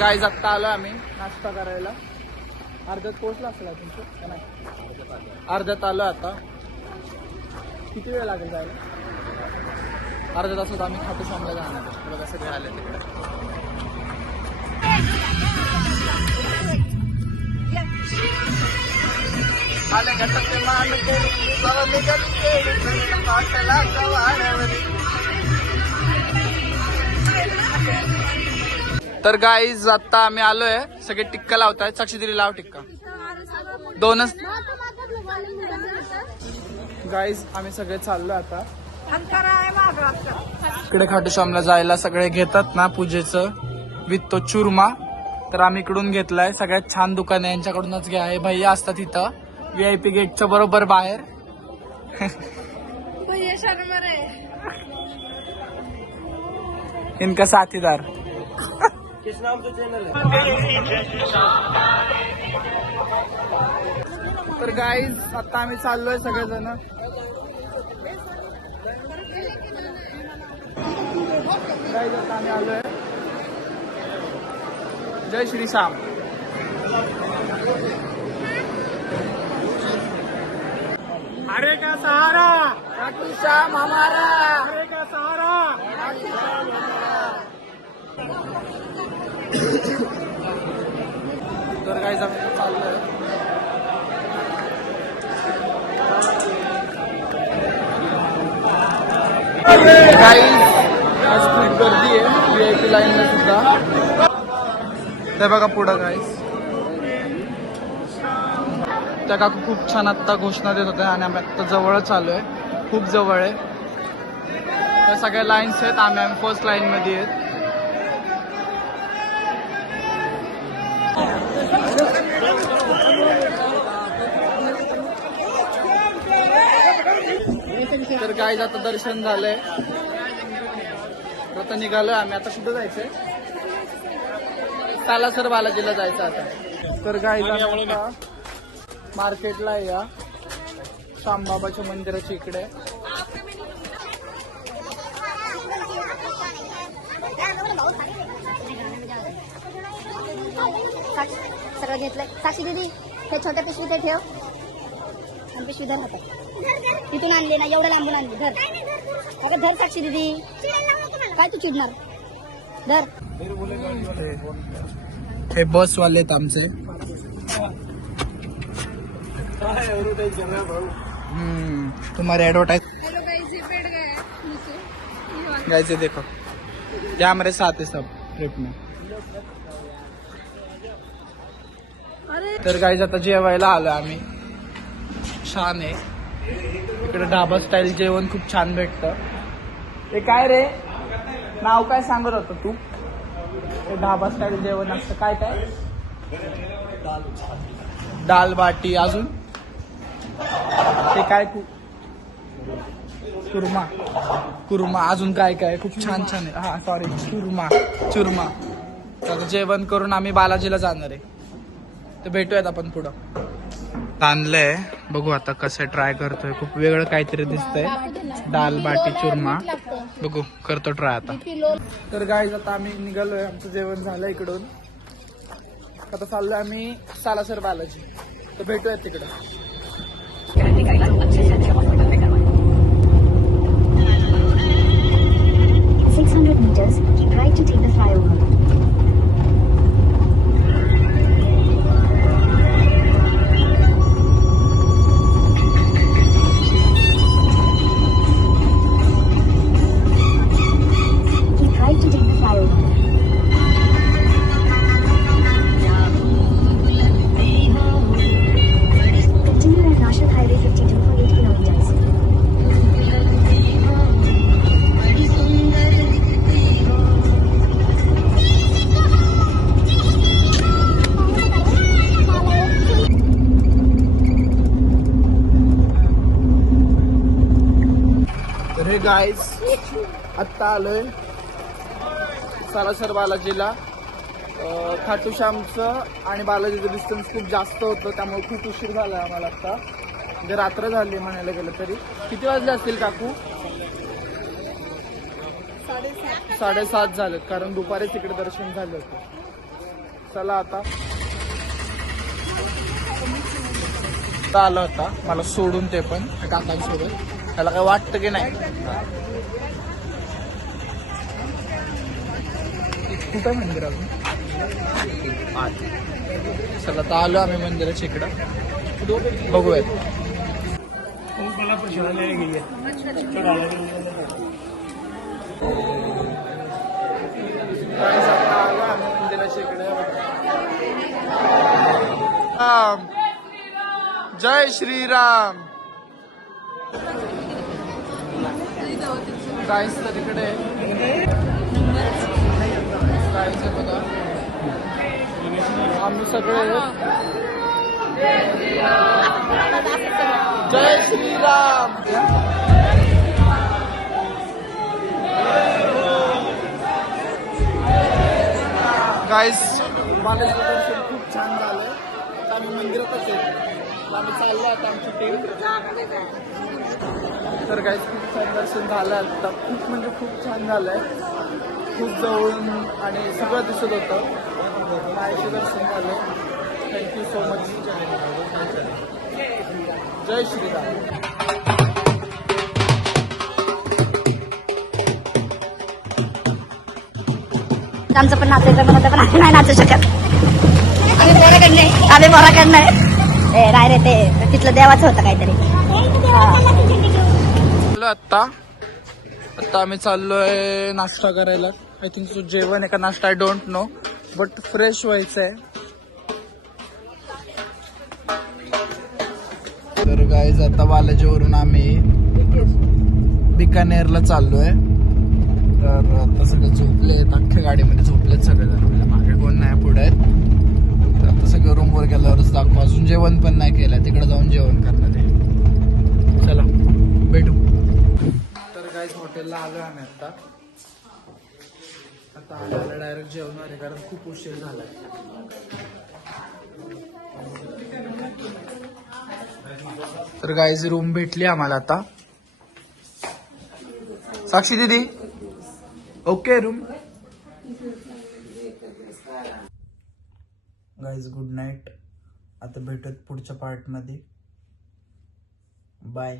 Guys आत्ता आलो आम्ही नाश्ता करायला. अर्ध्यात पोहोचला असला तुमचं नाही? अर्ध्यात आलो आता. किती वेळ लागेल जायला? अर्ध्या तासात आम्ही खाटू श्यामला जाणार. बघा सगळे आले तिकडे. आले घटक मान तर गाईज आता आम्ही आलोय. सगळे टिक्का लावतायत. साक्षी दिली लाव टिक्का. दोनच गाईज आम्ही सगळे चाललो आता. इकडे खाटू श्यामला जायला सगळे घेतात ना पूजेचं विथ तो चुरमा. तर आम्ही इकडून घेतलाय. सगळ्यात छान दुकान आहे यांच्याकडूनच घ्या. हे भैया असतात इथं VIP गेटच्या बरोबर बाहेर. इनका साथीदार. किस नाम से चैनल है? तर गाईज आता आम्ही चाललोय सगळेजण. गाईज आता आम्ही आलोय. जय श्री श्याम. हरे का सहारा खाटू श्याम हमारा. हरे का सहारा. तर गाईज आम्ही चाललोय. गाईज आज खूप गर्दी आहे VIP लाईनला सुद्धा. ते बघा पुढं गाईज त्या काकू खूप छान आत्ता घोषणा देत होत्या आणि आम्ही आत्ता जवळच आलोय. खूप जवळ आहे. त्या सगळ्या लाईन्स आहेत. आम्ही फर्स्ट लाईन मध्ये आहेत. तर गाईज आता दर्शन झालंय. आता निघालोय आम्ही. आता कुठं जायचंय? सालासर बालाजीला जायचं आता. तर गाईज आता मार्केटला या श्यामबाबाच्या मंदिराच्या इकडे. सगळं घेतलंय. साक्षी दीदी हे छोट्या पिशवी ते ठेव. आणि पिशवी धर हातात. तिथून आणले ना एवढं लांबून आणले. धर अगं धर साक्षी दीदी. काय तू चिडणार? धर. हे बस वाले आहेत आमचे. तुम्हारी एडवर्टाइज. गाइस ये देखो ये हमारे साथ है सब ट्रिप में. तर गाईज आता जेवायला आलो आम्ही. छान आहे इकडे. ढाबा स्टाईल जेवण खूप छान भेटतं. हे काय रे नाव काय सांगत होतं तू? हे ढाबा स्टाईल जेवण असतं. काय काय? दाल बाटी. अजून ते काय? कुर्मा. कुर्मा. अजून काय काय? खूप छान छान आहे. हा सॉरी चुरमा. तर जेवण करून आम्ही बालाजीला जाणार आहे. तर भेटूयात आपण पुढं. आणलंय बघू आता कसं ट्राय करतोय. खूप वेगळं काहीतरी दिसतंय. दाल बाटी चुरमा. बघू करतो ट्राय आता. तर गाईज आता आम्ही निघालोय. आमचं जेवण झालं इकडून. आता चाललोय आम्ही सालासर बालाजी. तर भेटूयात तिकडं. 600 meters, keep right to take the flyover. Keep right to take the flyover. Continue at National Highway 52 for 8 kilometers. हे गाईज आत्ता आलोय सालासर बालाजीला. खाटू श्यामचं आणि बालाजीचं डिस्टन्स खूप जास्त होतं त्यामुळे खूप उशीर झाला आम्हाला. आत्ता म्हणजे रात्र झाली म्हणायला गेलं तरी. किती वाजले असतील काकू? 7:30 झालेत कारण दुपारीच तिकडे दर्शन झालं होतं. चला आता आलं होता मला सोडून ते पण काकांसोबत. त्याला काय वाटतं की नाही. कुठं मंदिर अजून चला आता आलो आम्ही मंदिराच्या इकडं. बघूयात. मला प्रश्न गेली चढायला मंदिराच्या इकडे. राम जय श्रीराम. गाईस तर इकडे गाईस बघा आम्ही सगळे जय श्रीराम. गाईस बालाजीचं दर्शन खूप छान झालंय. आता आम्ही मंदिरातच आहे. आम्ही चाललो आता आमची टीम. तर गाईस खूप छान दर्शन झालं आता. खूप म्हणजे खूप छान झालंय. खूप जवळून आणि सगळं दिसत होतं. मायेचे दर्शन झालं. Thank you so much. Jai Shriram. आमचं पण नाचायचं पण होतं पण आम्ही नाही नाचू शकत. आम्ही पोराकडनं ए नाही रे ते तिथलं देवाचं होतं काहीतरी. आता आम्ही चाललोय नाश्ता करायला. आय थिंक सो जेवण आहे का नाश्ता I don't know but fresh व्हायचंय. तर गाईज आता बालाजीवरून आम्ही बिकानेरला चाललोय. तर आता सगळे झोपलेत. अख्ख्या गाडीमध्ये झोपलेत सगळेजण. म्हणजे मागे कोण नाही पुढे आहेत. तर आता सगळं रूमवर गेल्यावरच दाखवू. अजून जेवण पण नाही केलं. तिकडे जाऊन जेवण करणार आहे. चला भेटू. तर गाईज हॉटेलला आलोय आम्ही आता आल्याला डायरेक्ट जेवणार आहे कारण खूप उशीर झालाय. तर गाईज रूम भेटली आम्हाला आता. साक्षी दीदी okay room. Guys good night. आता भेटत पुढच्या पार्टमध्ये. बाय.